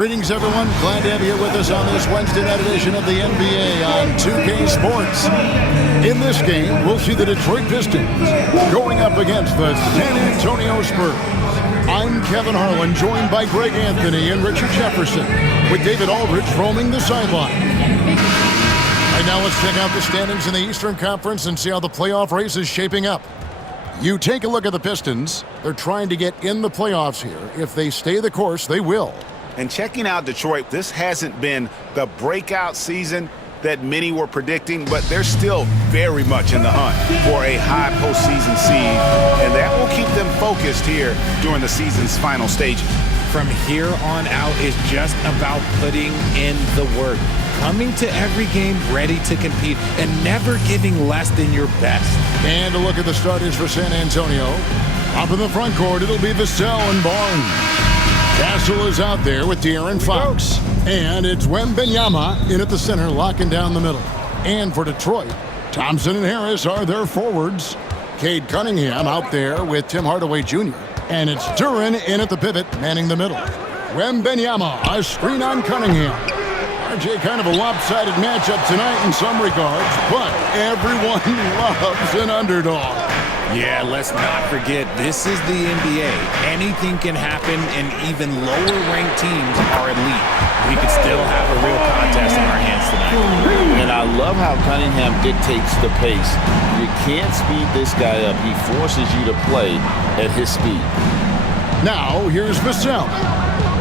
Greetings, everyone. Glad to have you here with us on this Wednesday night edition of the NBA on 2K Sports. In this game, we'll see the Detroit Pistons going up against the San Antonio Spurs. I'm Kevin Harlan, joined by Greg Anthony and Richard Jefferson, with David Aldridge roaming the sideline. Right now, let's check out the standings in the Eastern Conference and see how the playoff race is shaping up. You take a look at the Pistons. They're trying to get in the playoffs here. If they stay the course, they will. And checking out Detroit, this hasn't been the breakout season that many were predicting, but they're still very much in the hunt for a high postseason seed, and that will keep them focused here during the season's final stages. From here on out is just about putting in the work, coming to every game ready to compete, and never giving less than your best. And a look at the starters for San Antonio. Up in the front court, it'll be Vassell and Barnes. Castle is out there with De'Aaron Fox. And it's Wembanyama in at the center, locking down the middle. And for Detroit, Thompson and Harris are their forwards. Cade Cunningham out there with Tim Hardaway Jr. And it's Duren in at the pivot, manning the middle. Wembanyama, a screen on Cunningham. RJ, kind of a lopsided matchup tonight in some regards, but everyone loves an underdog. Yeah, let's not forget, this is the NBA. Anything can happen, and even lower-ranked teams are elite. We could still have a real contest in our hands tonight. And I love how Cunningham dictates the pace. You can't speed this guy up. He forces you to play at his speed. Now, here's Vassell.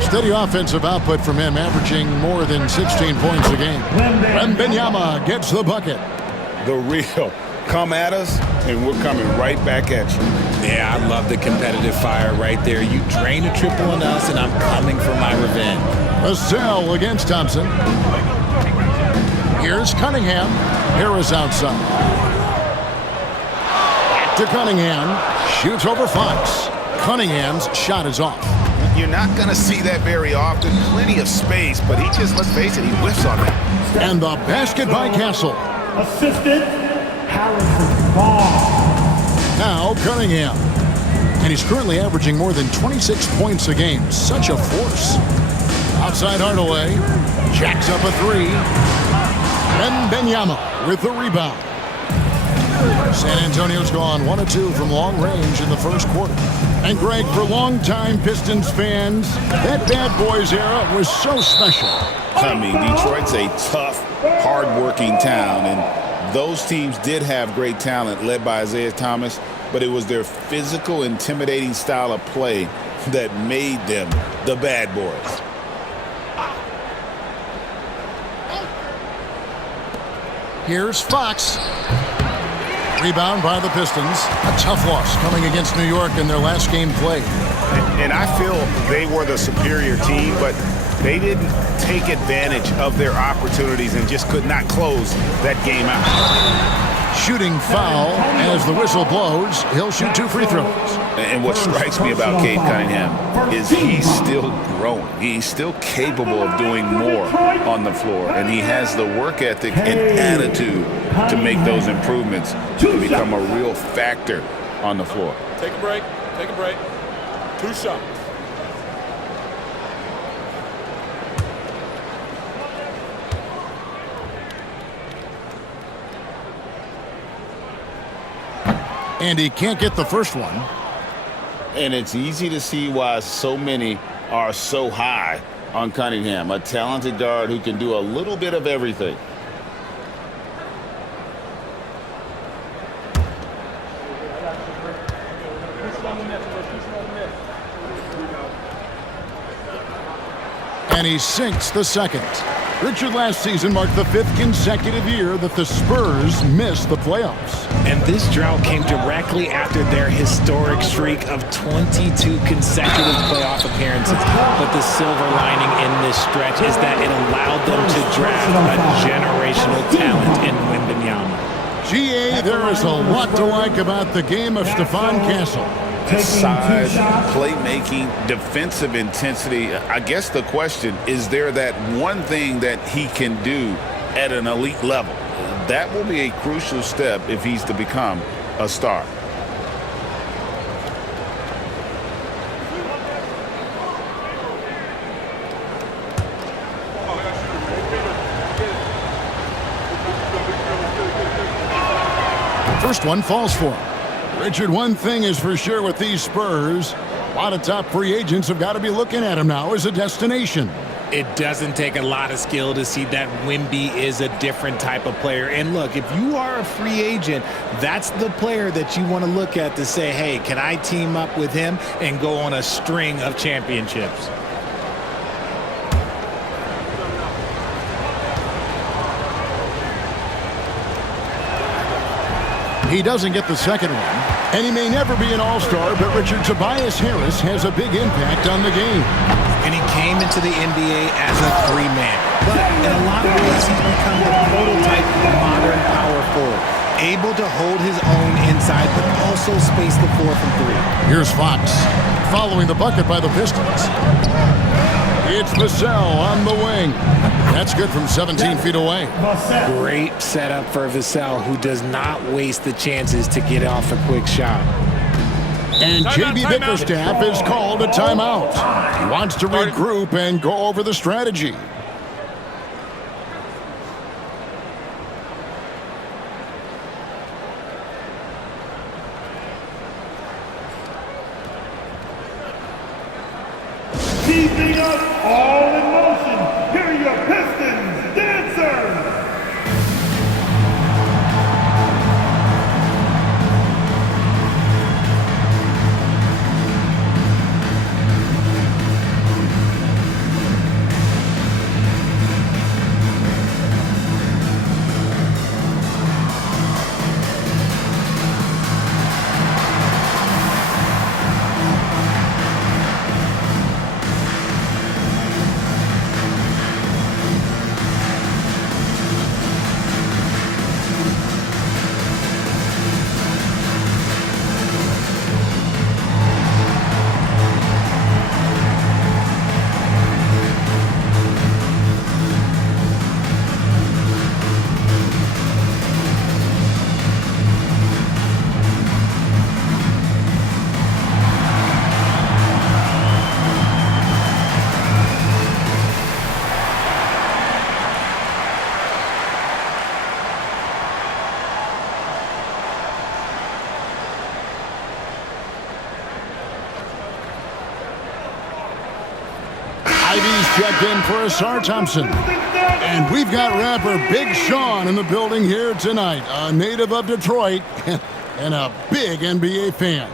Steady offensive output from him, averaging more than 16 points a game. Wembanyama gets the bucket. The real come at us, and we're coming right back at you. Yeah, I love the competitive fire right there. You drain a triple on us, and I'm coming for my revenge. Vassell against Thompson. Here's Cunningham. Harris outside. Back to Cunningham. Shoots over Fox. Cunningham's shot is off. You're not going to see that very often. Plenty of space, but he just, let's face it, he whiffs on that. And the basket by Castle. Assistant, Harrison Ball. Now Cunningham. And he's currently averaging more than 26 points a game. Such a force. Outside Hardaway. Jacks up a three. Wembanyama with the rebound. San Antonio's gone 1 of 2 from long range in the first quarter. And Greg, for longtime Pistons fans, that Bad Boys era was so special. I mean, Detroit's a tough, hard-working town, and those teams did have great talent led by Isaiah Thomas, but it was their physical, intimidating style of play that made them the Bad Boys. Here's Fox. Rebound by the Pistons. A tough loss coming against New York in their last game played. And I feel they were the superior team, but they didn't take advantage of their opportunities and just could not close that game out. Shooting foul as the whistle blows. He'll shoot 2 free throws. And what strikes me about Cade Cunningham is he's still growing. He's still capable of doing more on the floor, and he has the work ethic and attitude to make those improvements to become a real factor on the floor. Take a break. Take a break. 2 shots. And he can't get the first one. And it's easy to see why so many are so high on Cunningham, a talented guard who can do a little bit of everything. And he sinks the second. Richard, last season marked the 5th consecutive year that the Spurs missed the playoffs. And this drought came directly after their historic streak of 22 consecutive playoff appearances. But the silver lining in this stretch is that it allowed them to draft a generational talent in Wembanyama. GA, there is a lot to like about the game of Stephon Castle. Size, playmaking, defensive intensity. I guess the question, is there that one thing that he can do at an elite level? That will be a crucial step if he's to become a star. first one falls for him. Richard, one thing is for sure with these Spurs, a lot of top free agents have got to be looking at him now as a destination. It doesn't take a lot of skill to see that Wemby is a different type of player. And look, if you are a free agent, that's the player that you want to look at to say, hey, can I team up with him and go on a string of championships? He doesn't get the second one, and he may never be an all-star, but Richard, Tobias Harris has a big impact on the game. And he came into the NBA as a three-man. But in a lot of ways, he's become the prototype of modern power forward. Able to hold his own inside, but also space the floor from three. Here's Fox, following the bucket by the Pistons. It's Vassell on the wing. That's good from 17 feet away. Great setup for Vassell, who does not waste the chances to get off a quick shot. And J.B. Bickerstaff is called a timeout. He wants to regroup and go over the strategy. Keeping us all in motion. Here are your Pistons dancers. Ivy's checked in for Asar Thompson. And we've got rapper Big Sean in the building here tonight, a native of Detroit and a big NBA fan.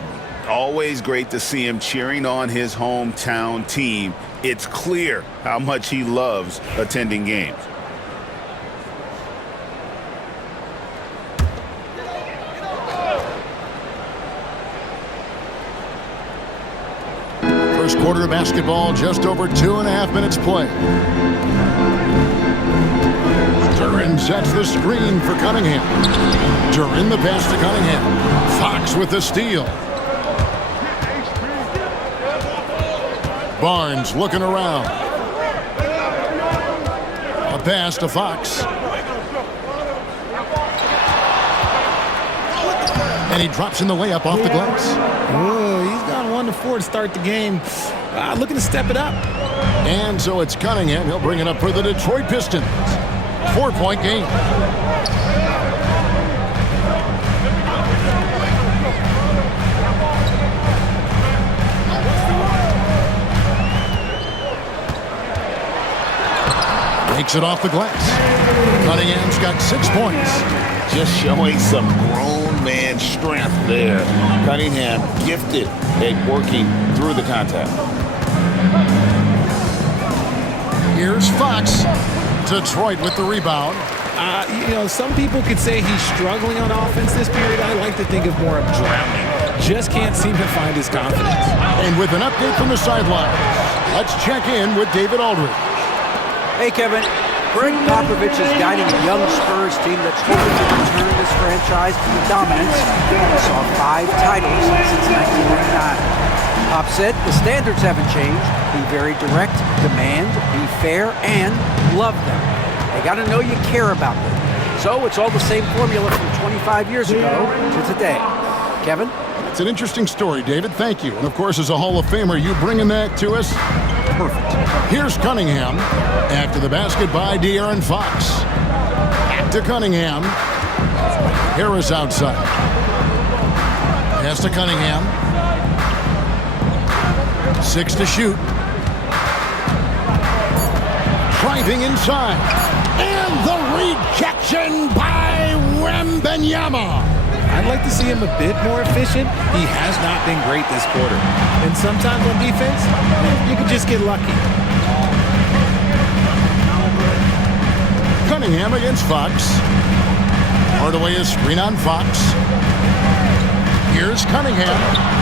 Always great to see him cheering on his hometown team. It's clear how much he loves attending games. First quarter of basketball, just over 2.5 minutes play. Duran sets the screen for Cunningham. Duran the pass to Cunningham. Fox with the steal. Barnes looking around. A pass to Fox. And he drops in the layup off the glass. Whoa, he's gone 1-4 to start the game. Looking to step it up. And so it's Cunningham. He'll bring it up for the Detroit Pistons. 4-point game. Takes it off the glass. Cunningham's got 6 points. Just showing some grown man strength there. Cunningham gifted at working through the contact. Here's Fox. Detroit with the rebound. Some people could say he's struggling on offense this period. I like to think of more of drowning. Just can't seem to find his confidence. And with an update from the sidelines, let's check in with David Aldridge. Hey, Kevin. Greg Popovich is guiding a young Spurs team that's hoping to return this franchise to the dominance that saw 5 titles since 1999. Pop said the standards haven't changed. Be very direct, demand, be fair, and love them. They got to know you care about them. So it's all the same formula from 25 years ago to today. Kevin? It's an interesting story, David. Thank you. And, of course, as a Hall of Famer, you bringing that to us? Perfect. Here's Cunningham after the basket by De'Aaron Fox. Back to Cunningham. Harris outside. Pass to Cunningham. 6 to shoot. Driving inside. And the rejection by Wembanyama. I'd like to see him a bit more efficient. He has not been great this quarter. And sometimes on defense, you can just get lucky. Cunningham against Fox. Hardaway is screen on Fox. Here's Cunningham.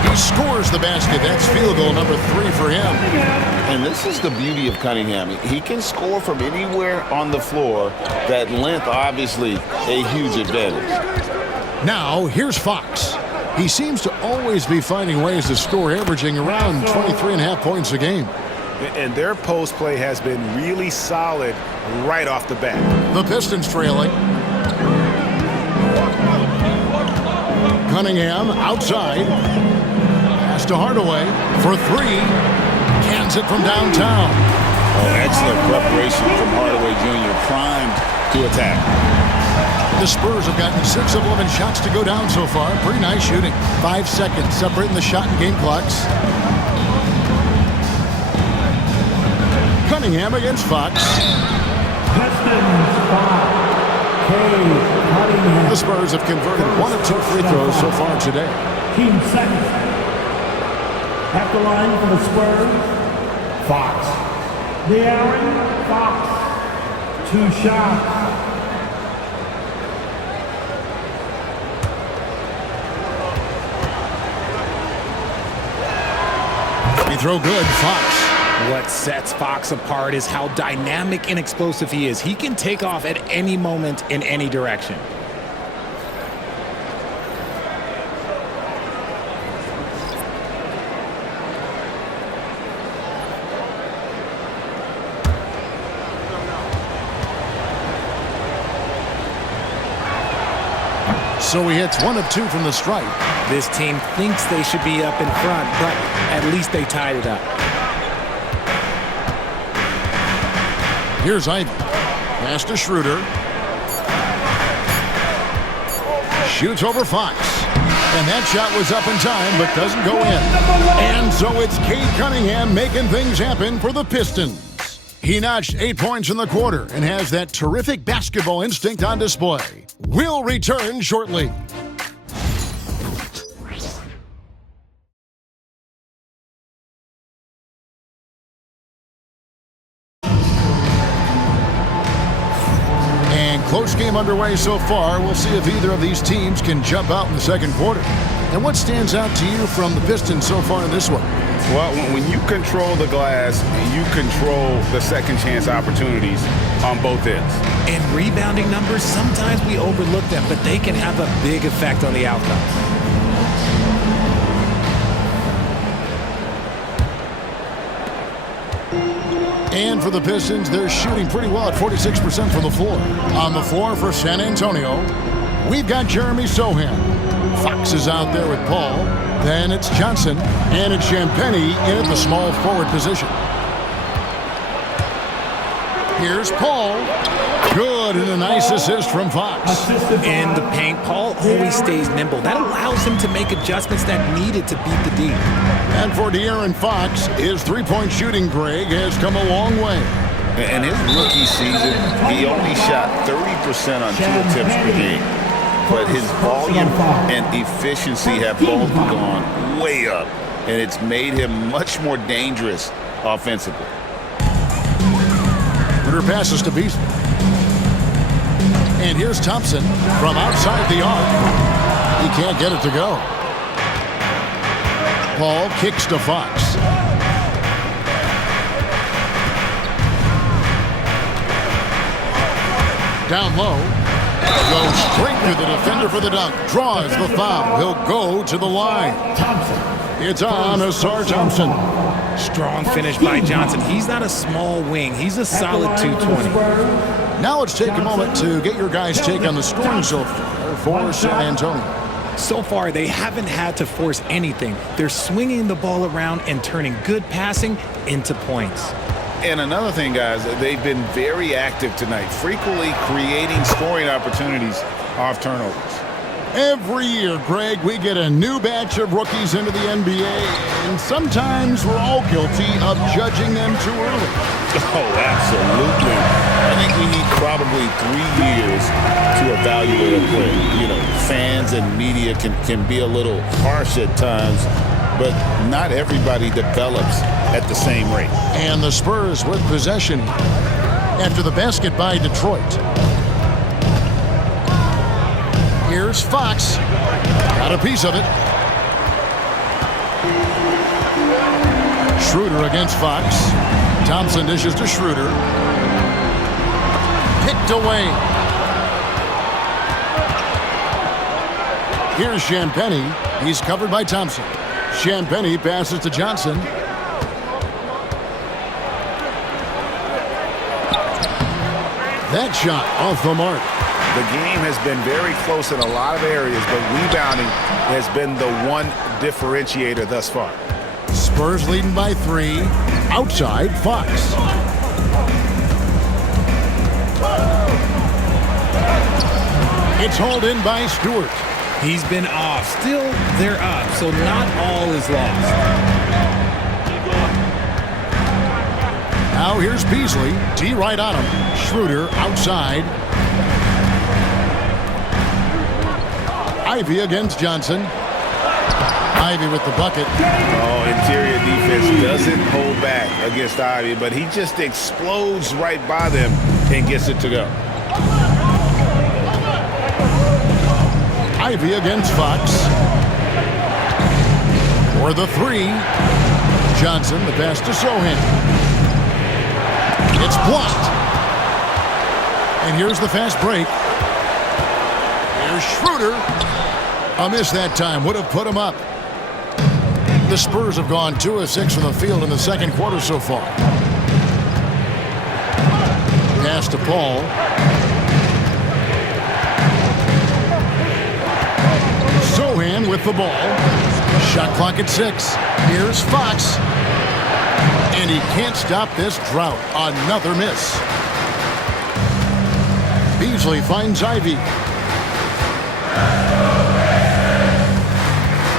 He scores the basket. That's field goal number 3 for him. And this is the beauty of Cunningham. He can score from anywhere on the floor. That length, obviously, a huge advantage. Now, here's Fox. He seems to always be finding ways to score, averaging around 23.5 points a game. And their post play has been really solid right off the bat. The Pistons trailing. Cunningham outside. Pass to Hardaway for 3. Cans it from downtown. Oh, excellent preparation from Hardaway Jr. Primed to attack. The Spurs have gotten 6 of 11 shots to go down so far. Pretty nice shooting. 5 seconds separating the shot and game clocks. Cunningham against Fox. The Spurs have converted 1 of 2 free throws so far today. Team second. At the line for the Spurs, Fox. De'Aaron Fox. 2 shots. Free throw good, Fox. What sets Fox apart is how dynamic and explosive he is. He can take off at any moment in any direction. So he hits 1 of 2 from the stripe. This team thinks they should be up in front, but at least they tied it up. Here's Ivy. Pass to Schroeder. Shoots over Fox. And that shot was up in time, but doesn't go in. And so it's Cade Cunningham making things happen for the Pistons. He notched 8 points in the quarter and has that terrific basketball instinct on display. We'll return shortly. Close game underway so far. We'll see if either of these teams can jump out in the second quarter. And what stands out to you from the Pistons so far in this one? Well, when you control the glass, you control the second chance opportunities on both ends. And rebounding numbers, sometimes we overlook them, but they can have a big effect on the outcome. And for the Pistons, they're shooting pretty well at 46% from the floor. On the floor for San Antonio, we've got Jeremy Sohan. Fox is out there with Paul. Then it's Johnson. And it's Champagnie in at the small forward position. Here's Paul. Good, and a nice assist from Fox. In the paint, Paul always stays nimble. That allows him to make adjustments that needed to beat the D. And for De'Aaron Fox, his three-point shooting, Greg, has come a long way. In his rookie season, he only shot 30% on 2 attempts per game. But his volume and efficiency have both gone way up, and it's made him much more dangerous offensively. Winter passes to Beasley. And here's Thompson from outside the arc. He can't get it to go. Paul kicks to Fox. Down low. Goes straight to the defender for the dunk. Draws the foul. He'll go to the line. It's on Asar Thompson. Strong finish by Johnson. He's not a small wing. He's a solid 220. Now let's take a moment to get your guys' take on the scoring so far for San Antonio. So far, they haven't had to force anything. They're swinging the ball around and turning good passing into points. And another thing, guys, they've been very active tonight, frequently creating scoring opportunities off turnovers. Every year, Greg, we get a new batch of rookies into the NBA, and sometimes we're all guilty of judging them too early. Oh, absolutely. I think we need probably 3 years to evaluate a player. You know, fans and media can be a little harsh at times, but not everybody develops at the same rate. And the Spurs with possession after the basket by Detroit. Here's Fox. Got a piece of it. Schroeder against Fox. Thompson dishes to Schroeder. Picked away. Here's Champagnie. He's covered by Thompson. Champagnie passes to Johnson. That shot off the mark. The game has been very close in a lot of areas, but rebounding has been the one differentiator thus far. Spurs leading by 3. Outside, Fox. It's hauled in by Stewart. He's been off. Still, they're up, so not all is lost. Now here's Beasley. D right on him. Schroeder outside. Ivy against Johnson. Ivy with the bucket. Oh, interior defense doesn't hold back against Ivy, but he just explodes right by them and gets it to go. Ivy against Fox. For the 3. Johnson, the pass to Sohan. It's blocked. And here's the fast break. Here's Schroeder. A miss that time. Would have put him up. The Spurs have gone 2 of 6 from the field in the second quarter so far. Pass to Paul. Sohan with the ball. Shot clock at 6. Here's Fox. And he can't stop this drought. Another miss. Beasley finds Ivy.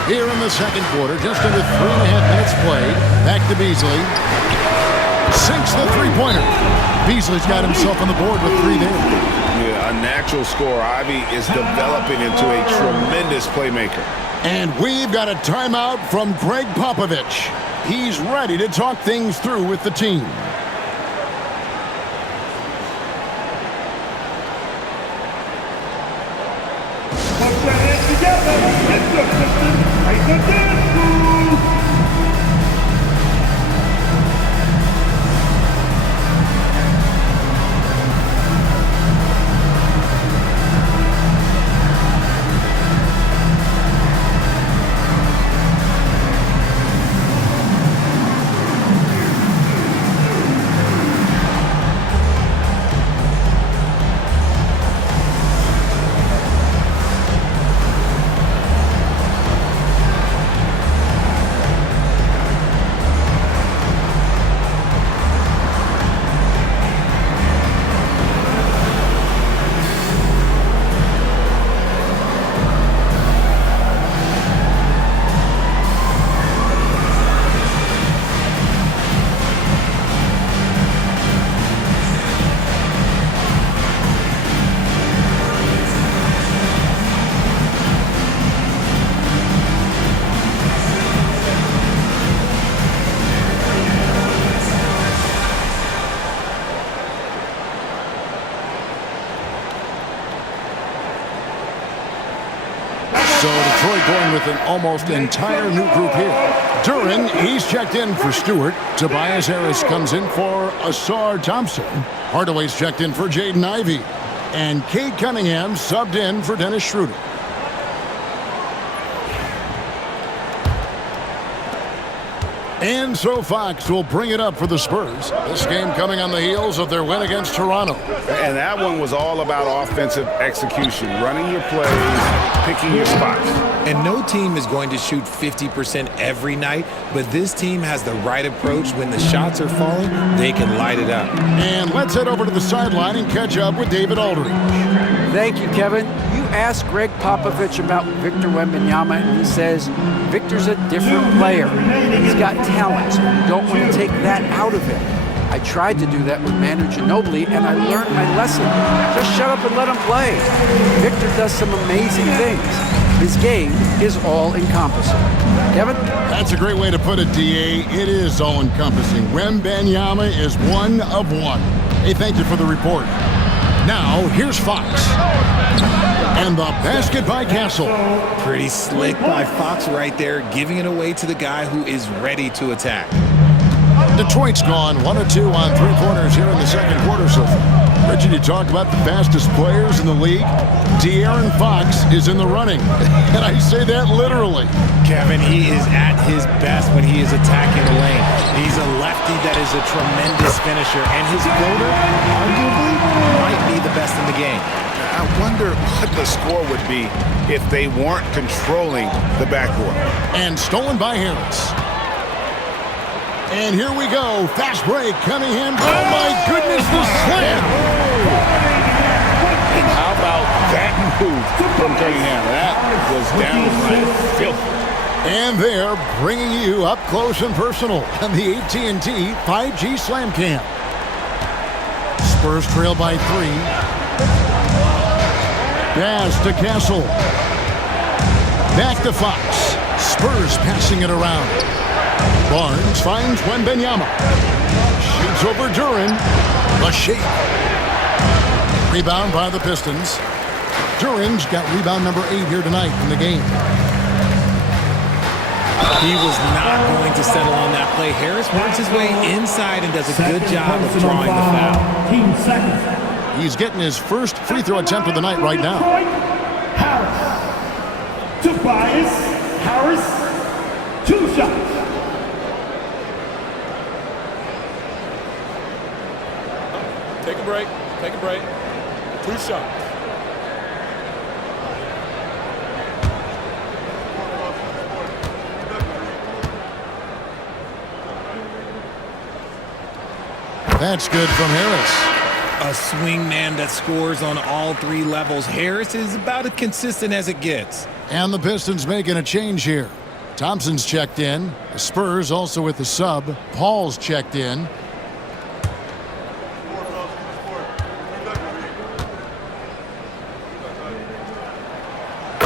Here in the second quarter, just under 3.5 minutes played. Back to Beasley. Sinks the three-pointer. Beasley's got himself on the board with 3 there. Yeah, a natural scorer. Ivy is developing into a tremendous playmaker. And we've got a timeout from Greg Popovich. He's ready to talk things through with the team. Put your hands together. It's the Pistons. Make the dance move. So Detroit going with an almost entire new group here. Duran, he's checked in for Stewart. Tobias Harris comes in for Asar Thompson. Hardaway's checked in for Jaden Ivey. And Cade Cunningham subbed in for Dennis Schroeder. And so Fox will bring it up for the Spurs. This game coming on the heels of their win against Toronto. And that one was all about offensive execution, running your plays, picking your spots. And no team is going to shoot 50% every night, but this team has the right approach. When the shots are falling, they can light it up. And let's head over to the sideline and catch up with David Aldridge. Thank you, Kevin. You ask Greg Popovich about Victor Wembanyama, and he says Victor's a different player. He's got talent, so you don't want to take that out of him. I tried to do that with Manu Ginobili, and I learned my lesson. Just shut up and let him play. Victor does some amazing things. His game is all-encompassing. Kevin? That's a great way to put it, D.A. It is all-encompassing. Wembanyama is one of one. Hey, thank you for the report. Now, here's Fox. And the basket by Castle. Pretty slick by Fox right there, giving it away to the guy who is ready to attack. Detroit's gone 1 of 2 on three-pointers here in the second quarter so far. Richard, you talk about the fastest players in the league. De'Aaron Fox is in the running, and I say that literally. Kevin, he is at his best when he is attacking the lane. He's a lefty that is a tremendous finisher, and his floater arguably might be the best in the game. I wonder what the score would be if they weren't controlling the backcourt. And stolen by Harris. And here we go. Fast break. Cunningham. Oh, my goodness, the slam. And how about that move from Cunningham? That was downright filthy. And they're bringing you up close and personal on the AT&T 5G Slam Cam. Spurs trail by 3. Pass to Castle. Back to Fox. Spurs passing it around. Barnes finds Wembanyama. Shoots over Duran. The shake. Rebound by the Pistons. Duran's got rebound number 8 here tonight in the game. He was not going to settle on that play. Harris works his way inside and does a good job of drawing the foul. Team second. He's getting his first free throw attempt of the night right now. Harris. Tobias Harris. 2 shots. Take a break. Take a break. 2 shots. That's good from Harris. A swing man that scores on all 3 levels. Harris is about as consistent as it gets. And the Pistons making a change here. Thompson's checked in. The Spurs also with the sub. Paul's checked in.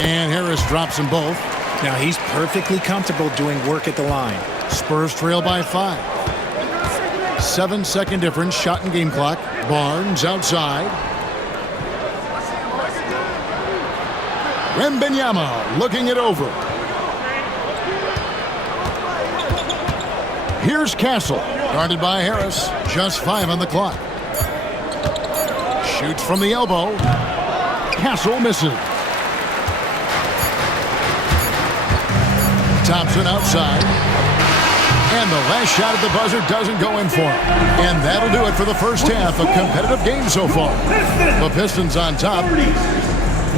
And Harris drops them both. Now he's perfectly comfortable doing work at the line. Spurs trail by 5. 7-second difference, shot and game clock. Barnes outside. Wembanyama looking it over. Here's Castle, guarded by Harris. Just 5 on the clock. Shoots from the elbow. Castle misses. Thompson outside. And the last shot at the buzzer doesn't go in for him. And that'll do it for the first half. A competitive game so far. The Pistons on top,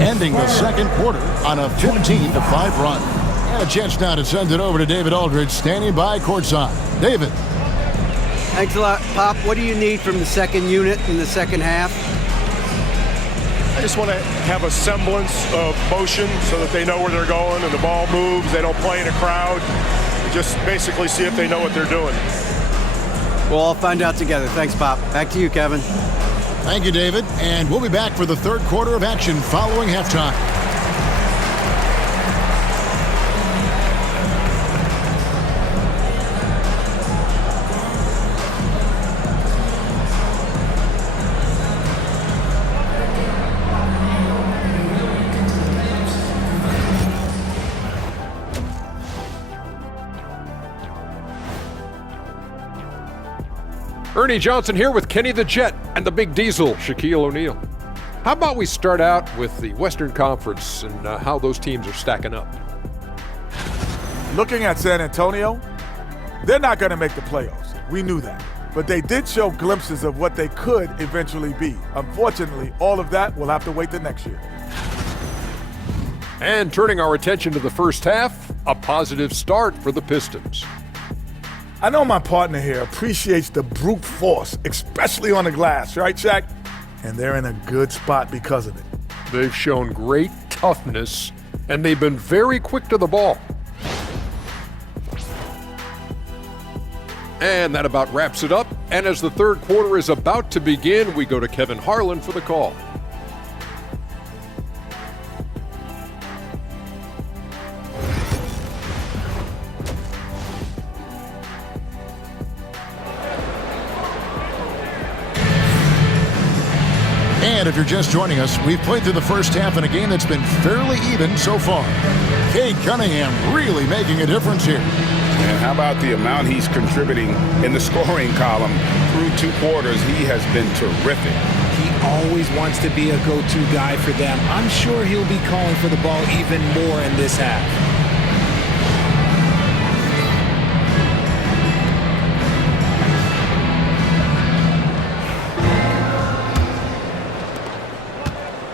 ending the second quarter on a 15-5 run. And a chance now to send it over to David Aldridge, standing by courtside. David. Thanks a lot, Pop. What do you need from the second unit in the second half? I just want to have a semblance of motion so that they know where they're going and the ball moves. They don't play in a crowd. Just basically see if they know what they're doing. We'll all find out together. Thanks, Pop. Back to you, Kevin. Thank you, David. And we'll be back for the third quarter of action following halftime. Ernie Johnson here with Kenny the Jet and the Big Diesel, Shaquille O'Neal. How about we start out with the Western Conference and how those teams are stacking up? Looking at San Antonio, they're not going to make the playoffs. We knew that. But they did show glimpses of what they could eventually be. Unfortunately, all of that will have to wait till next year. And turning our attention to the first half, a positive start for the Pistons. I know my partner here appreciates the brute force, especially on the glass, right, Shaq? And they're in a good spot because of it. They've shown great toughness, and they've been very quick to the ball. And that about wraps it up. And as the third quarter is about to begin, we go to Kevin Harlan for the call. And if you're just joining us, we've played through the first half in a game that's been fairly even so far. Cade Cunningham really making a difference here. And how about the amount he's contributing in the scoring column through 2 quarters? He has been terrific. He always wants to be a go-to guy for them. I'm sure he'll be calling for the ball even more in this half.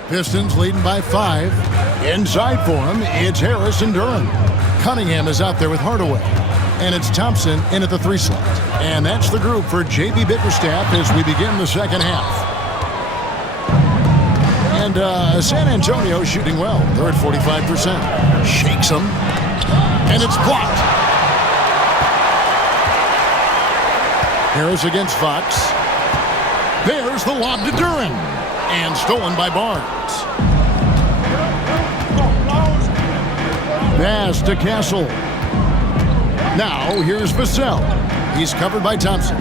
Pistons leading by 5. Inside for him, it's Harris and Duran. Cunningham is out there with Hardaway. And it's Thompson in at the 3 slot. And that's the group for J.B. Bickerstaff as we begin the second half. And San Antonio shooting well. They're at 45%. Shakes them. And it's blocked. Harris against Fox. There's the lob to Duran. And stolen by Barnes. Pass to Castle. Now here's Vassell. He's covered by Thompson.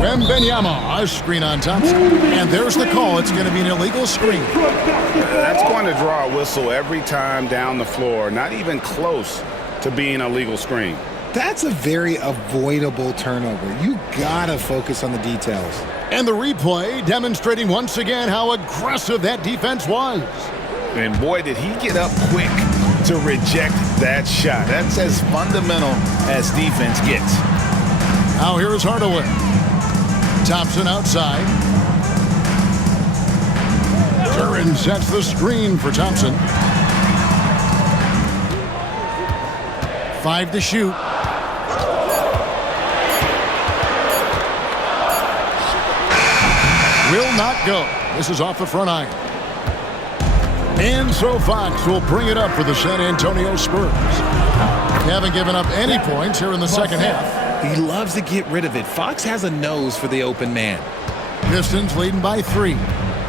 Wembanyama, a screen on Thompson. And there's the call. It's going to be an illegal screen. That's going to draw a whistle every time down the floor. Not even close to being a legal screen. That's a very avoidable turnover. You gotta focus on the details. And the replay demonstrating once again how aggressive that defense was. And boy, did he get up quick to reject that shot. That's as fundamental as defense gets. Now here is Hardaway. Thompson outside. Duran sets the screen for Thompson. 5 to shoot. Will not go. This is off the front iron. And so Fox will bring it up for the San Antonio Spurs. They haven't given up any points here in the second half. He loves to get rid of it. Fox has a nose for the open man. Pistons leading by 3.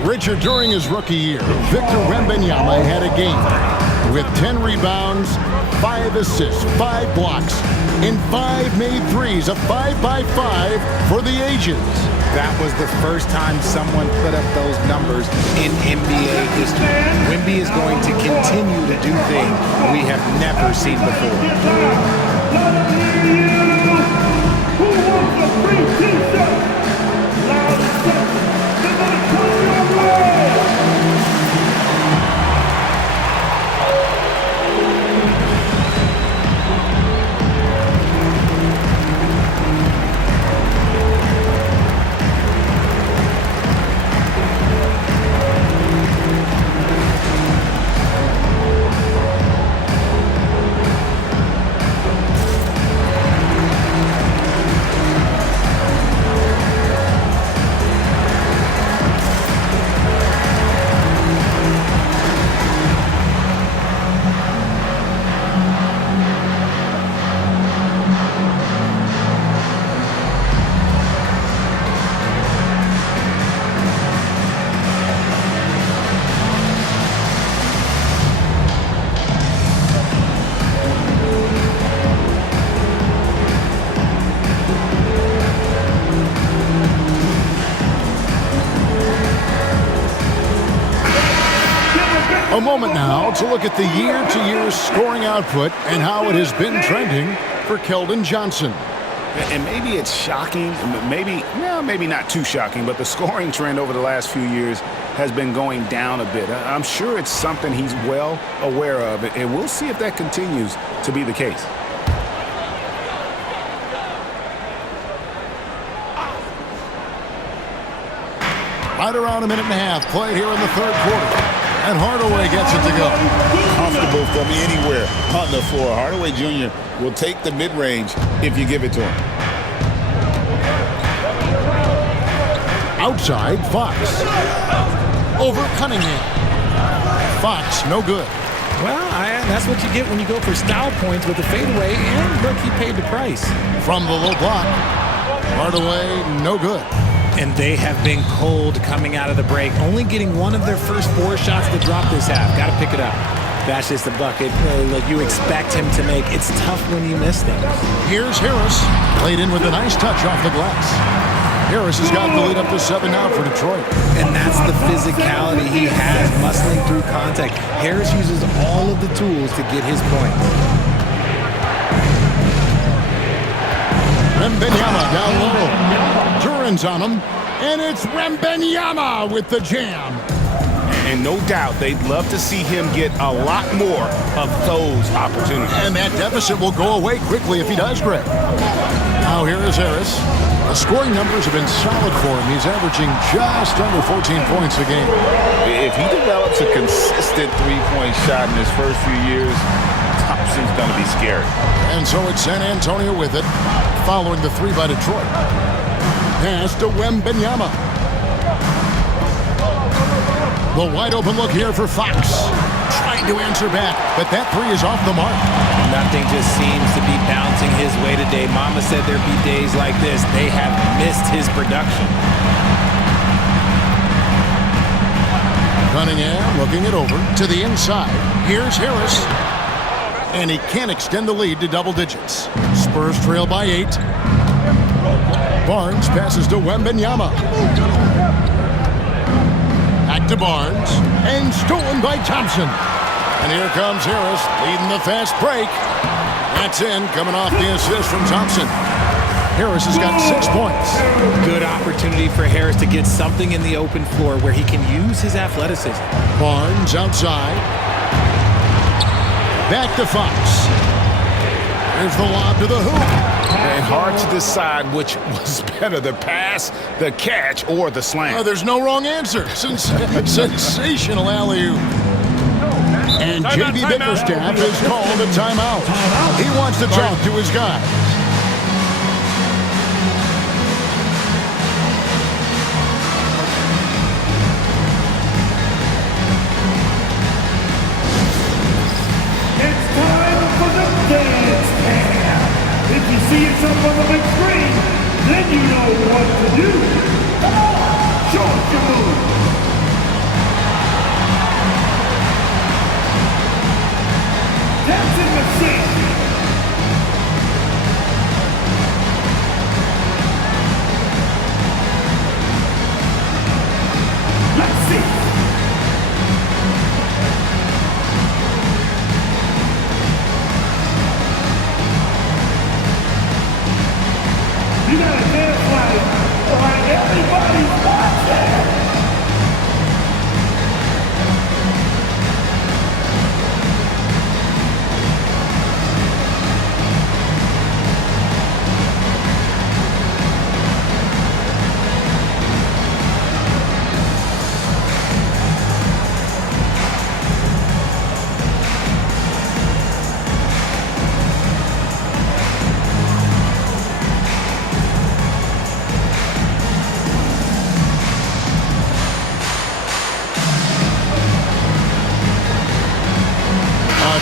Richard, during his rookie year, Victor Wembanyama had a game with 10 rebounds, 5 assists, 5 blocks, and 5 made threes, a 5-by-5 for the ages. That was the first time someone put up those numbers in NBA history. Wemby is going to continue to do things we have never seen before. Who wants a free t-shirt? Loud and clear. A moment now to look at the year-to-year scoring output and how it has been trending for Keldon Johnson. And maybe it's shocking, maybe not too shocking, but the scoring trend over the last few years has been going down a bit. I'm sure it's something he's well aware of, and we'll see if that continues to be the case. Right around a minute and a half played here in the third quarter. And Hardaway gets it to go. Comfortable from anywhere on the floor. Hardaway Jr. will take the mid-range if you give it to him. Outside, Fox. over Cunningham. Fox, no good. Well, that's what you get when you go for style points with the fadeaway. And look, he paid the price. From the low block. Hardaway, no good. And they have been cold coming out of the break. Only getting one of their first 4 shots to drop this half. Got to pick it up. That's just a bucket like you expect him to make. It's tough when you miss things. Here's Harris. Played in with a nice touch off the glass. Harris has got the lead up to 7 now for Detroit. And that's the physicality he has, muscling through contact. Harris uses all of the tools to get his points. Wembanyama down low. Duran's on him. And it's Wembanyama with the jam. And no doubt they'd love to see him get a lot more of those opportunities. And that deficit will go away quickly if he does, Greg. Now here is Harris. The scoring numbers have been solid for him. He's averaging just under 14 points a game. If he develops a consistent three-point shot in his first few years, Thompson's going to be scary. And so it's San Antonio with it, following the 3 by Detroit. Pass to Wembanyama. The wide open look here for Fox. Trying to answer back, but that 3 is off the mark. Nothing just seems to be bouncing his way today. Mama said there'd be days like this. They have missed his production. Cunningham looking it over to the inside. Here's Harris. And he can't extend the lead to double digits. Spurs trail by 8. Barnes passes to Wembanyama. Back to Barnes. And stolen by Thompson. And here comes Harris leading the fast break. That's in, coming off the assist from Thompson. Harris has got 6 points. Good opportunity for Harris to get something in the open floor where he can use his athleticism. Barnes outside. Back to Fox. There's the lob to the hoop. And hard to decide which was better, the pass, the catch, or the slam. There's no wrong answer. Sensational alley-oop. And J.B. Bickerstaff has called a timeout. He wants to talk to his guy. It's time for the dance cam. If you see yourself on the big screen, then you know what to do. Come on, show us your move. Dancing machine. Let's see. You gotta dance like everybody's watching.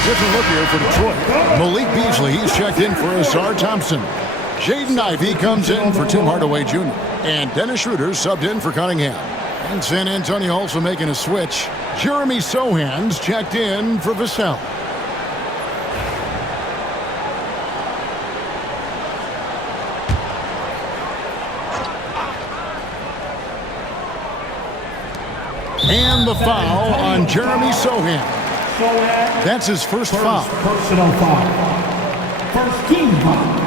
Different look here for Detroit. Malik Beasley, he's checked in for Azar Thompson. Jaden Ivey comes in for Tim Hardaway Jr. And Dennis Schroeder subbed in for Cunningham. And San Antonio also making a switch. Jeremy Sohan's checked in for Vassell. And the foul on Jeremy Sohan. That's his first foul. Personal foul. First team foul.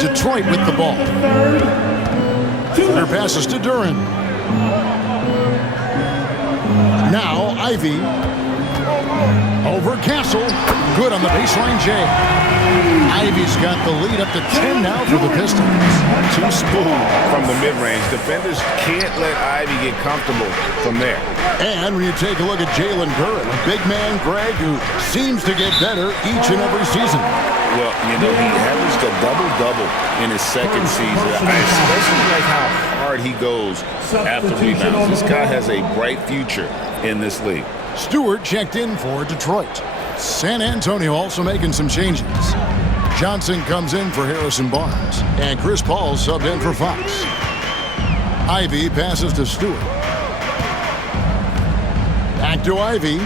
Detroit with the ball. Their passes to Duran. Now Ivey. Over Castle. Good on the baseline jam. Ivy's got the lead up to 10 now for the Pistons. Too smooth from the mid-range. Defenders can't let Ivy get comfortable from there. And when you take a look at Jalen Duren, a big man, Greg, who seems to get better each and every season. Well, you know, he averaged a double-double in his second season. I especially like how hard he goes after rebounds. This guy has a bright future in this league. Stewart checked in for Detroit. San Antonio also making some changes. Johnson comes in for Harrison Barnes, and Chris Paul subbed in for Fox. Ivy passes to Stewart. Back to Ivy.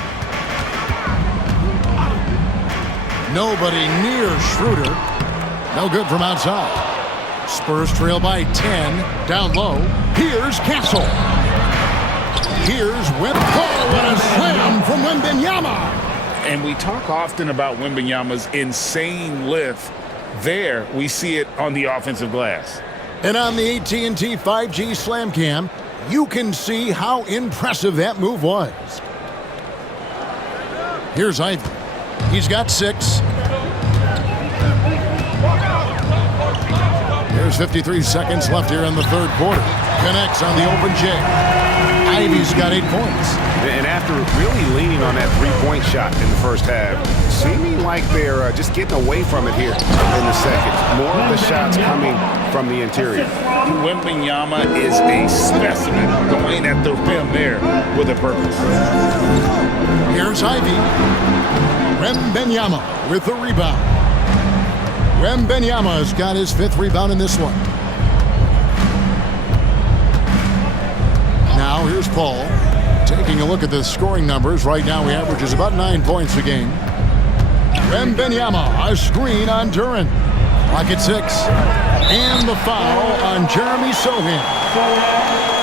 Nobody near Schroeder. No good from outside. Spurs trail by 10. Down low. Here's Castle. Here's Oh, and a slam from Wembanyama. And we talk often about Wembanyama's insane lift. There, we see it on the offensive glass. And on the AT&T 5G Slam Cam, you can see how impressive that move was. Here's Ivy. He's got 6. There's 53 seconds left here in the third quarter. Connects on the open J. Ivy's got 8 points. And after really leaning on that three-point shot in the first half, seeming like they're just getting away from it here in the second. More of the shots coming from the interior. Wembanyama is a specimen, going at the rim there with a purpose. Here's Ivy. Wembanyama with the rebound. Wembanyama's got his 5th rebound in this one. Now here's Paul. Taking a look at the scoring numbers. Right now he averages about 9 points a game. Wembanyama, a screen on Duren. Clock at 6. And the foul on Jeremy Sohan.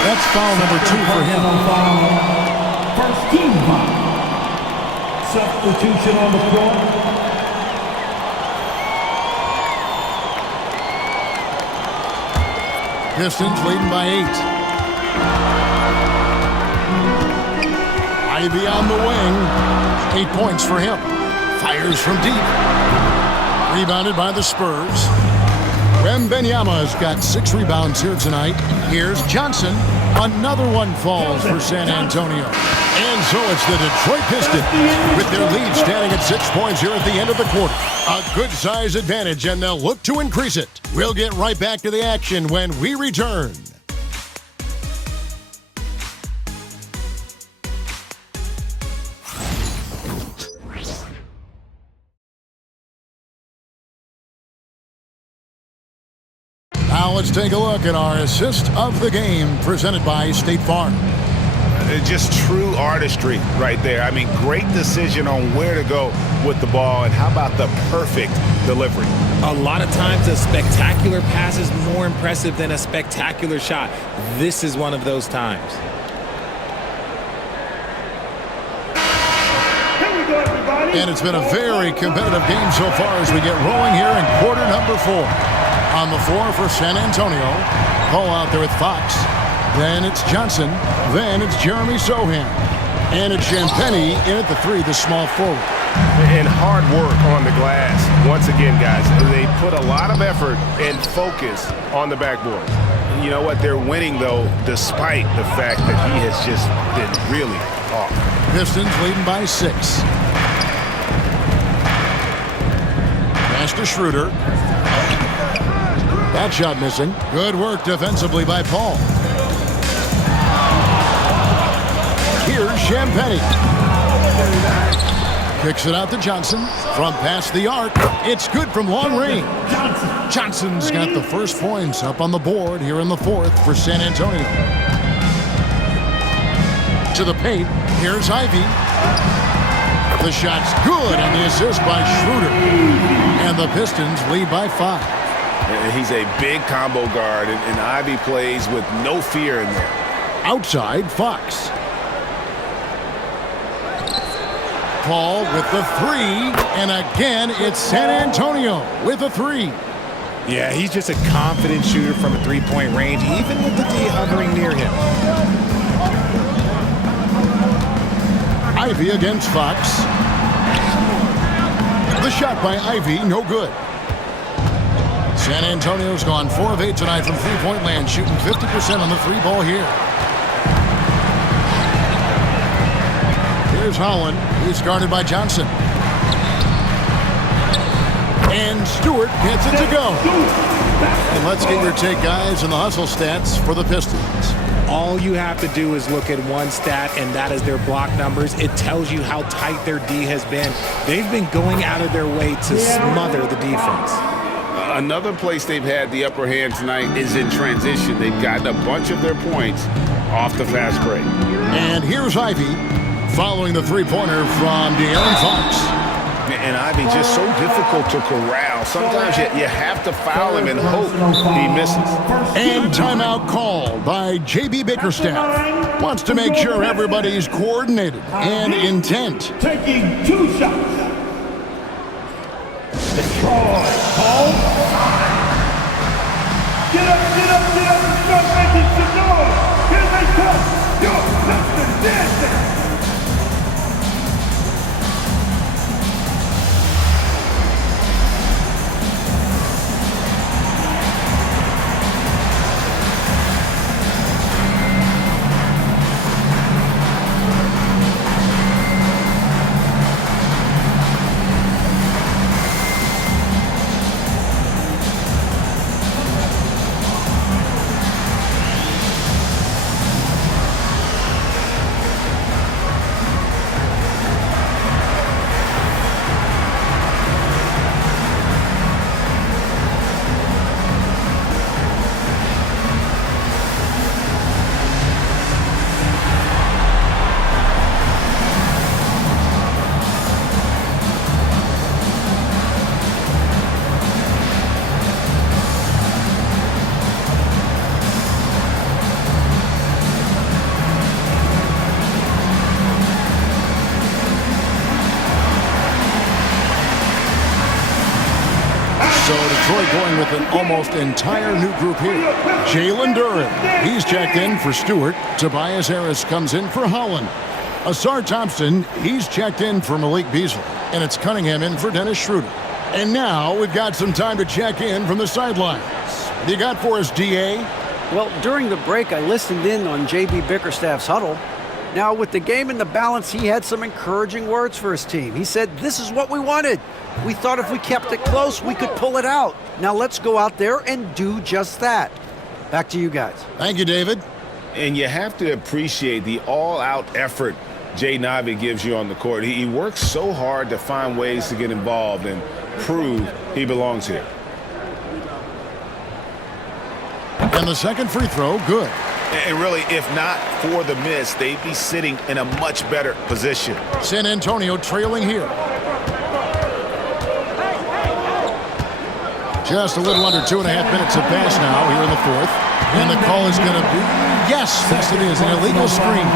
That's foul number 2 for him. First team foul. Substitution on the floor. Pistons leading by 8. Ivy on the wing. 8 points for him. Fires from deep. Rebounded by the Spurs. Wembanyama's got 6 rebounds here tonight. Here's Johnson. Another one falls for San Antonio. And so it's the Detroit Pistons with their lead standing at 6 points here at the end of the quarter. A good size advantage, and they'll look to increase it. We'll get right back to the action when we return. Now let's take a look at our assist of the game presented by State Farm. Just true artistry right there. I mean, great decision on where to go with the ball, and how about the perfect delivery? A lot of times a spectacular pass is more impressive than a spectacular shot. This is one of those times. And it's been a very competitive game so far as we get rolling here in quarter number 4. On the floor for San Antonio. Paul out there with Fox. Then it's Johnson. Then it's Jeremy Sohan. And it's Champagnie in at the 3, the small forward. And hard work on the glass. Once again, guys, they put a lot of effort and focus on the backboard. And you know what? They're winning, though, despite the fact that he has just been really off. Pistons leading by 6. Pass to Schroeder. That shot missing. Good work defensively by Paul. Here's Champagnie. Kicks it out to Johnson. From past the arc. It's good from long range. Johnson's got the first points up on the board here in the 4th for San Antonio. To the paint. Here's Ivy. The shot's good, and the assist by Schroeder. And the Pistons lead by 5. He's a big combo guard, and Ivy plays with no fear in there. Outside, Fox. Paul with the 3, and again, it's San Antonio with a 3. Yeah, he's just a confident shooter from a three-point range, even with the D hovering near him. Ivy against Fox. The shot by Ivy, no good. San Antonio's gone 4 of 8 tonight from three-point land, shooting 50% on the three ball here. Here's Holland. He's guarded by Johnson. And Stewart gets it to go. And let's get your take, guys, on the hustle stats for the Pistons. All you have to do is look at one stat, and that is their block numbers. It tells you how tight their D has been. They've been going out of their way to smother the defense. Another place they've had the upper hand tonight is in transition. They've gotten a bunch of their points off the fast break. And here's Ivy following the three-pointer from De'Aaron Fox. And Ivy just so difficult to corral. Sometimes you have to foul him and hope he misses. And timeout called by J.B. Bickerstaff. Wants to make sure everybody's coordinated and intent. Taking 2 shots. Detroit, call. Get up, and start making some noise. Here they come. Yo, Dustin dancing. Detroit going with an almost entire new group here. Jalen Duren, he's checked in for Stewart. Tobias Harris comes in for Holland. Asar Thompson, he's checked in for Malik Beasley. And it's Cunningham in for Dennis Schroeder. And now we've got some time to check in from the sidelines. What do you got for us, D.A.? Well, during the break, I listened in on J.B. Bickerstaff's huddle. Now, with the game in the balance, he had some encouraging words for his team. He said, "This is what we wanted. We thought if we kept it close, we could pull it out. Now let's go out there and do just that." Back to you guys. Thank you, David. And you have to appreciate the all-out effort Jaden Ivey gives you on the court. He works so hard to find ways to get involved and prove he belongs here. And the second free throw, good. And really, if not for the miss, they'd be sitting in a much better position. San Antonio trailing here. Just a little under 2.5 minutes have passed now here in the fourth. And the call is going to be, yes, it is, an illegal screen.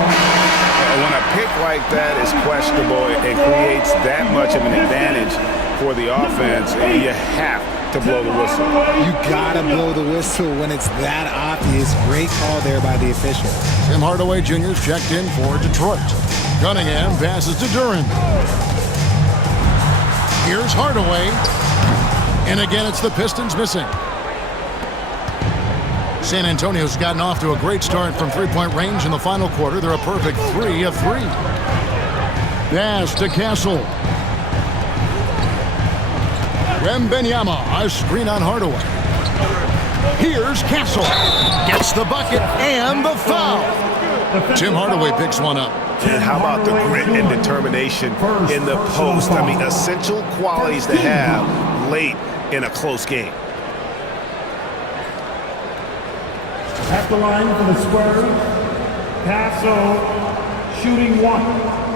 When a pick like that is questionable and creates that much of an advantage for the offense, you have to blow the whistle. You gotta blow the whistle when it's that obvious. Great call there by the official. Tim Hardaway Jr. is checked in for Detroit. Cunningham passes to Duren. Here's Hardaway. And again, it's the Pistons missing. San Antonio's gotten off to a great start from three-point range in the final quarter. They're a perfect 3 of 3. Pass to Castle. Wembenyama, a screen on Hardaway. Here's Castle. Gets the bucket and the foul. Tim Hardaway picks one up. And how about the grit and determination in the post? I mean, essential qualities to have late in a close game. At the line for the Spurs, Castle shooting 1.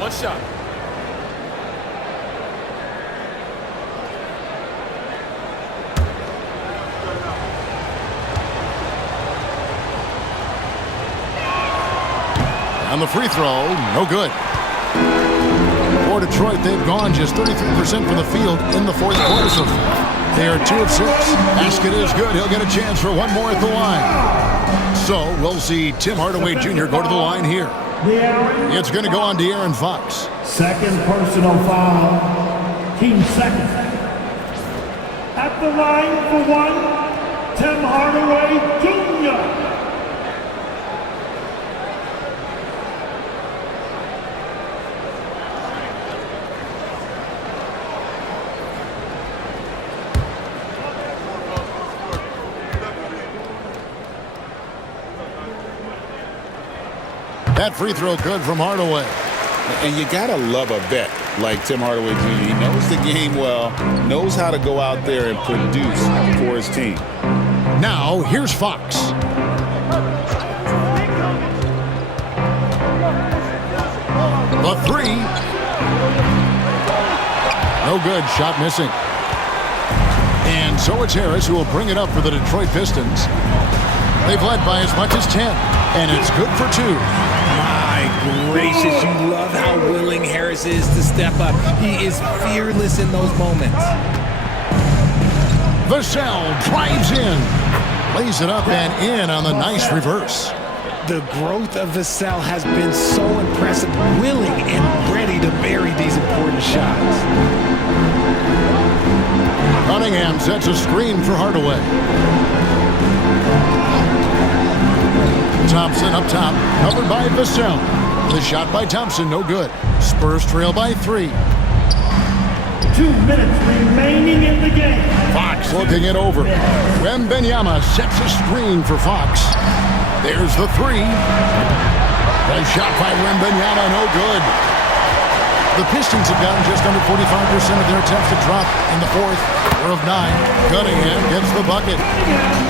One shot. on the free throw. No good. For Detroit, they've gone just 33% from the field in the fourth quarter so far. They are 2 of 6. Basket is good. He'll get a chance for one more at the line. So we'll see Tim Hardaway Jr. go to the line here. It's going to go on De'Aaron Fox. Second personal foul. Team second. At the line for one, Tim Hardaway Jr. That free throw good from Hardaway. And you got to love a vet like Tim Hardaway Jr. He knows the game well, knows how to go out there and produce for his team. Now, here's Fox. The three. No good. Shot missing. And so it's Harris who will bring it up for the Detroit Pistons. They've led by as much as 10, and it's good for 2. My gracious, you love how willing Harris is to step up. He is fearless in those moments. Vassell drives in, lays it up and in on the nice reverse. The growth of Vassell has been so impressive, willing and ready to bury these important shots. Cunningham sets a screen for Hardaway. Thompson up top, covered by Vassell. The shot by Thompson, no good. Spurs trail by 3. 2 minutes remaining in the game. Fox looking it over. Wembanyama sets a screen for Fox. There's the 3. The shot by Wembanyama, no good. The Pistons have gotten just under 45% of their attempts to drop in the fourth. 4 of 9. Cunningham gets the bucket.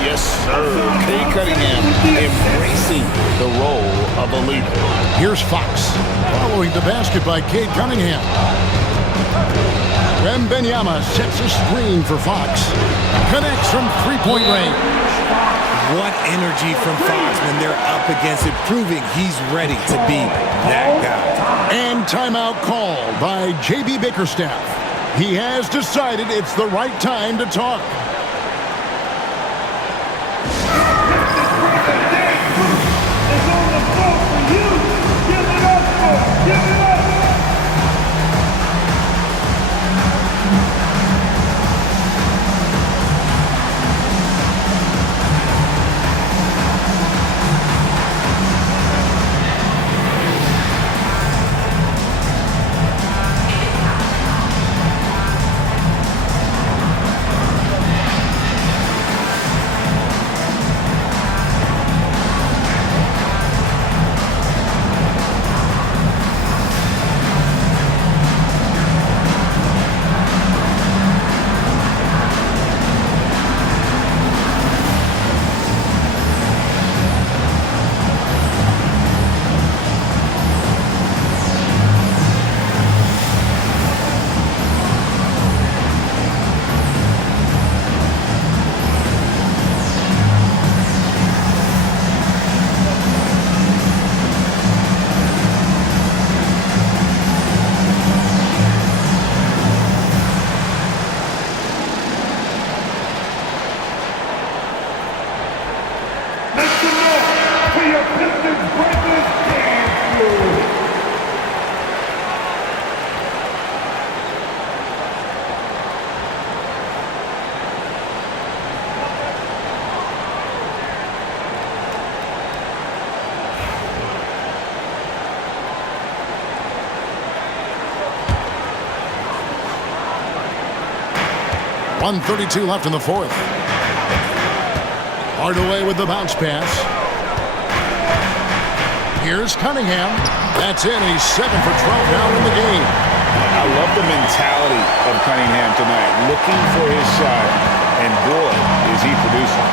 Yes, sir. Cade Cunningham embracing the role of a leader. Here's Fox following the basket by Cade Cunningham. Wembanyama sets a screen for Fox. Connects from three-point range. What energy from Fox when they're up against it, proving he's ready to be that guy. And timeout called by J.B. Bickerstaff. He has decided it's the right time to talk. It's on the floor for you. Give it up for. Give it up. .132 left in the fourth. Hardaway with the bounce pass. Here's Cunningham. That's in. He's 7 for 12 now in the game. I love the mentality of Cunningham tonight, looking for his shot, and boy, is he producing.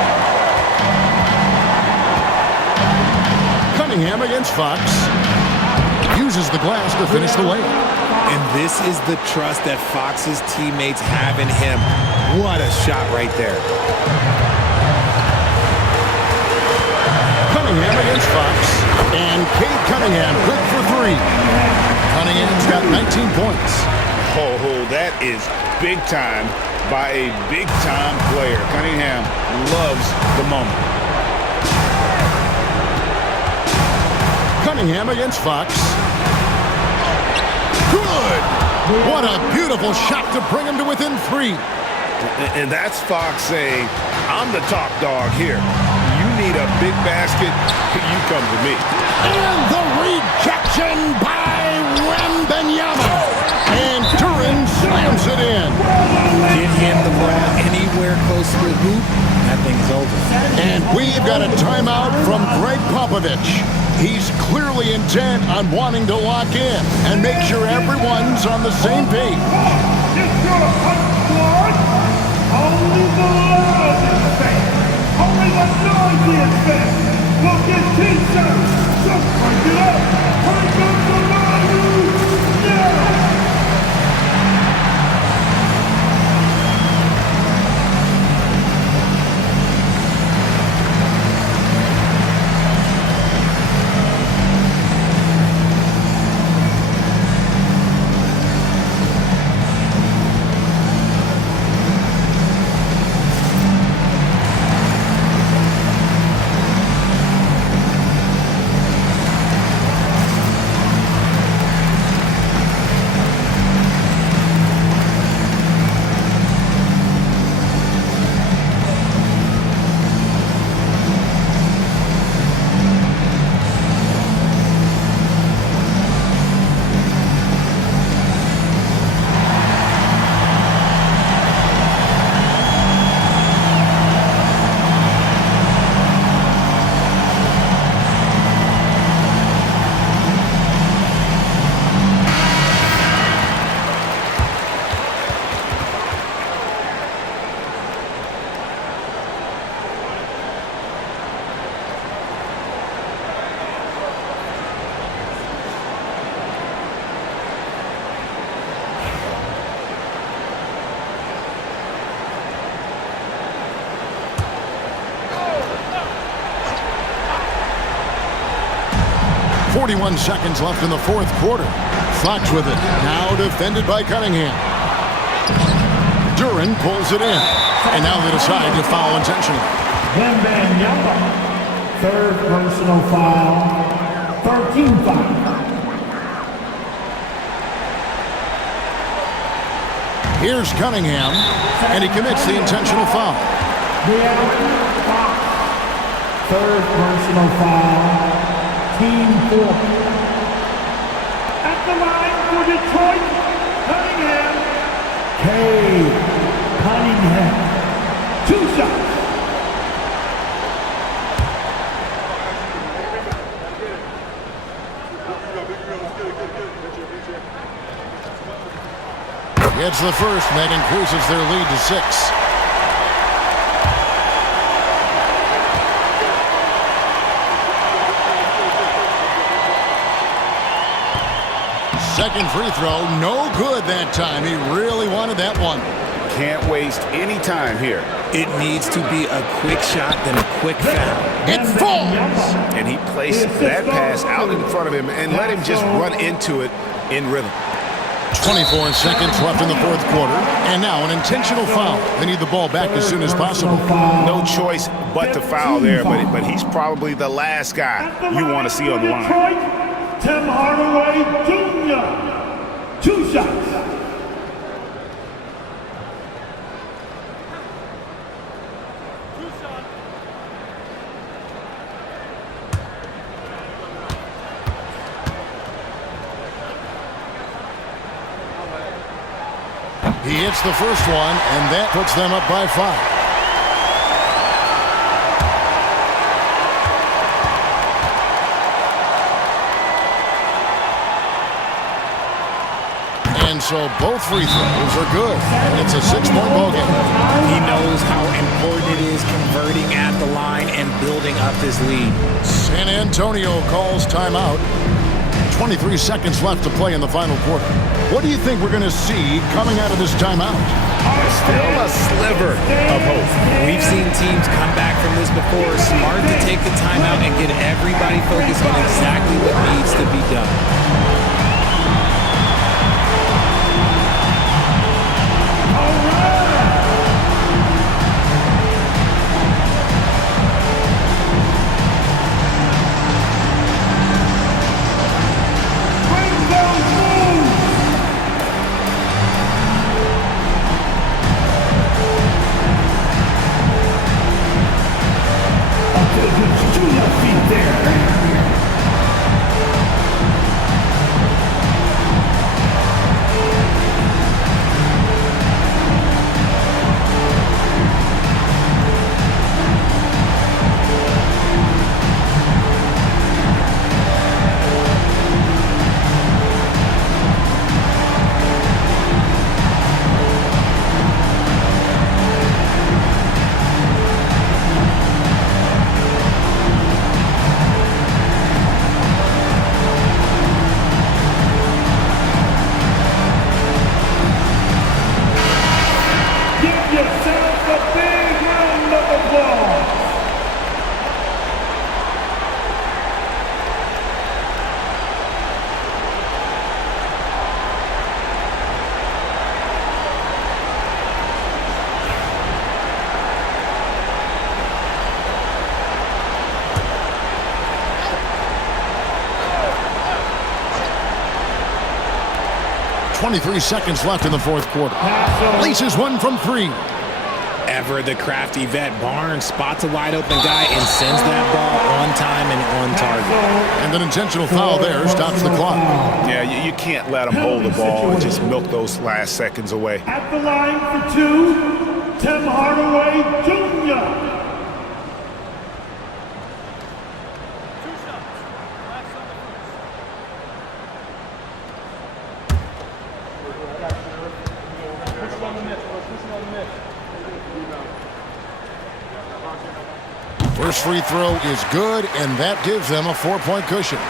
Cunningham against Fox. Uses the glass to finish the layup. And this is the trust that Fox's teammates have in him. What a shot right there. Cunningham against Fox. And Cade Cunningham good for 3. Cunningham's got 19 points. Oh, that is big time by a big-time player. Cunningham loves the moment. Cunningham against Fox. Good! What a beautiful shot to bring him to within 3. And that's Fox saying, I'm the top dog here. You need a big basket, you come to me. And the rejection by Wembanyama. And Duran slams it in. Get him the ball anywhere close to the hoop, that thing's over. And we've got a timeout from Greg Popovich. He's clearly intent on wanting to lock in and make sure everyone's on the same page. Only the loudest fan, only the noisiest fan will get T-shirts. So crank it up, crank up the volume now. .41 seconds left in the fourth quarter. Fox with it. Now defended by Cunningham. Duran pulls it in. And now they decide to foul intentionally. Wembanyama, third personal foul, 13 foul. Here's Cunningham, and he commits the intentional foul. Third personal foul, team 4. At the line for Detroit, Cunningham. Cade Cunningham, 2 shots. Gets the first, and that increases their lead to 6. Second free throw, no good that time. He really wanted that one. Can't waste any time here. It needs to be a quick shot, then a quick foul. It falls! And he placed that pass out in front of him and let him just run into it in rhythm. 24 seconds left in the fourth quarter. And now an intentional foul. They need the ball back as soon as possible. No choice but to foul there, but he's probably the last guy you want to see on the line. Tim Hardaway Jr., 2 shots. He hits the first one, and that puts them up by 5. And so both free throws are good. It's a 6-point ball game. He knows how important it is converting at the line and building up this lead. San Antonio calls timeout. 23 seconds left to play in the final quarter. What do you think we're going to see coming out of this timeout? Still a sliver of hope. We've seen teams come back from this before. Smart to take the timeout and get everybody focused on exactly what needs to be done. .23 seconds left in the fourth quarter. Laces one from 3. Ever the crafty vet, Barnes spots a wide open guy and sends that ball on time and on target. And an intentional foul there stops the clock. Yeah, you can't let them hold the ball and just milk those last seconds away. At the line for 2, Tim Hardaway Jr. First free throw is good, and that gives them a 4-point cushion.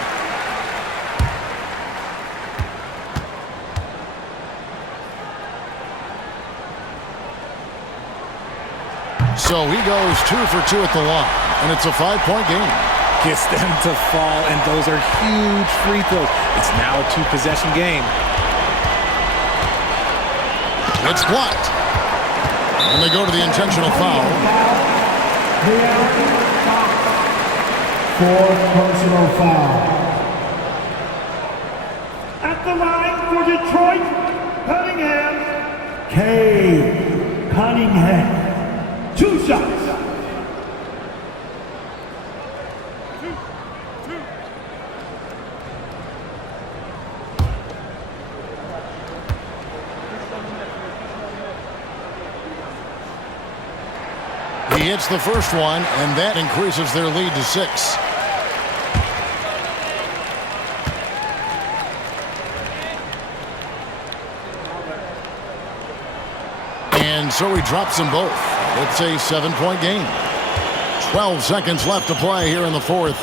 So he goes 2 for 2 at the line, and it's a 5-point game. Gets them to fall, and those are huge free throws. It's now a 2-possession game. It's blocked. And they go to the intentional foul. 4th personal foul. At the line for Detroit, Cunningham. Cunningham. 2 shots. He hits the first one, and that increases their lead to 6. And so he drops them both. It's a 7-point game. 12 seconds left to play here in the fourth.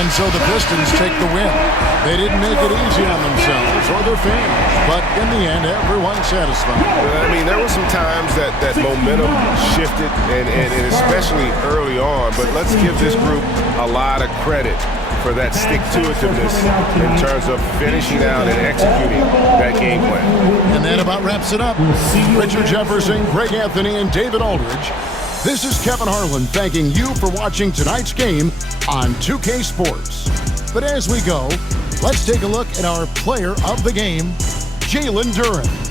And so the Pistons take the win. They didn't make it easy on themselves or their fans, but in the end, everyone's satisfied. I mean, there were some times that momentum shifted, and especially early on, but let's give this group a lot of credit for that stick-to-itiveness in terms of finishing out and executing that game plan. And that about wraps it up. Richard Jefferson, Greg Anthony, and David Aldridge. This is Kevin Harlan thanking you for watching tonight's game on 2K Sports. But as we go, let's take a look at our player of the game, Jalen Duren.